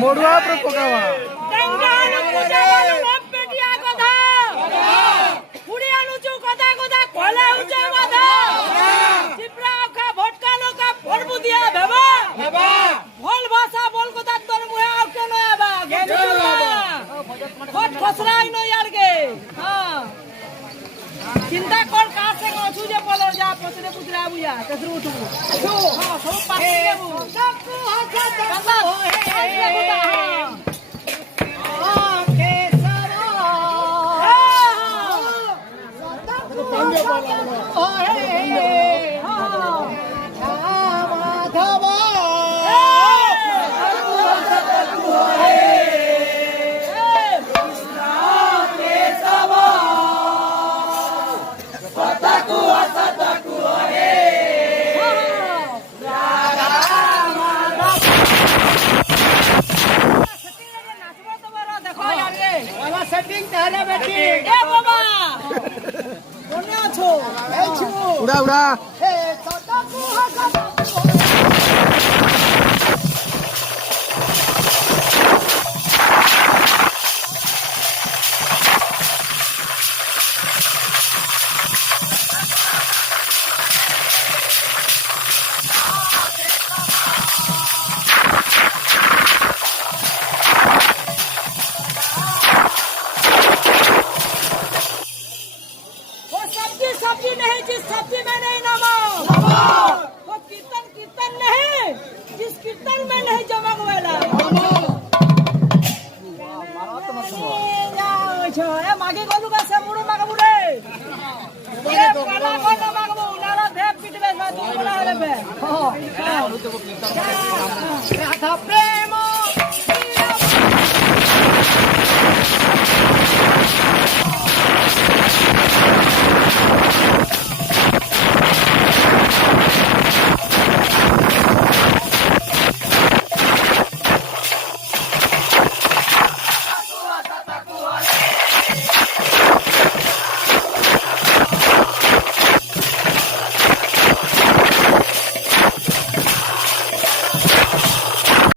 मोड़वा पर पकावा चिंता कर कहां से कछु जे बोलो जा पचरे पुचरा बुया कसरू उठू छो हां सब पास लेबू सब हसा के सरो पंगे बोला उड़ा उड़ा सब्जी नहीं जिस सब्जी में नहीं नमक वो कीर्तन कीर्तन नहीं जिस कीर्तन में नहीं जमक वाला मागे गोलू का से मुड़ो मागे मुड़े ये पला को न मागबो नाला भेप पिटबे तू बना लेबे